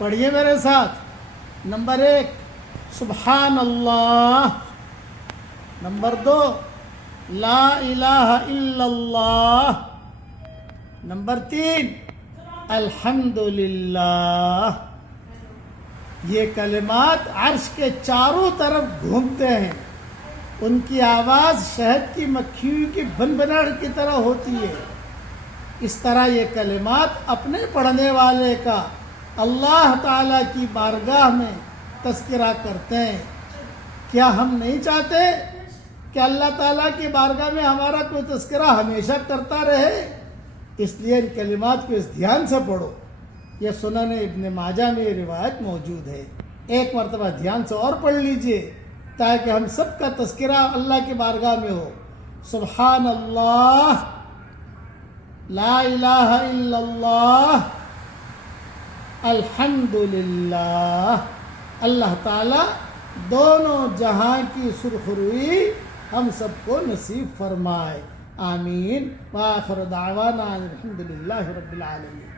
پڑھیے میرے ساتھ۔ نمبر 1 سبحان اللہ، نمبر 2 لا الہ الا اللہ، نمبر 3 الحمدللہ۔ یہ کلمات عرش کے چاروں طرف گھومتے ہیں، ان کی آواز شہد کی مکھیوں کی بنبناہٹ کی طرح ہوتی ہے۔ اس طرح یہ کلمات اپنے پڑھنے والے کا اللہ تعالیٰ کی بارگاہ میں تذکرہ کرتے ہیں۔ کیا ہم نہیں چاہتے کہ اللہ تعالیٰ کی بارگاہ میں ہمارا کوئی تذکرہ ہمیشہ کرتا رہے؟ اس لیے ان کلمات کو اس دھیان سے پڑھو۔ یہ سنن ابن ماجہ میں یہ روایت موجود ہے۔ ایک مرتبہ دھیان سے اور پڑھ لیجئے تاکہ ہم سب کا تذکرہ اللہ کی بارگاہ میں ہو۔ سبحان اللہ، لا الہ الا اللہ، الحمدللہ۔ اللہ تعالیٰ دونوں جہاں کی سرخروئی ہم سب کو نصیب فرمائے، آمین۔ وآخر دعوانا الحمدللہ رب العالمین۔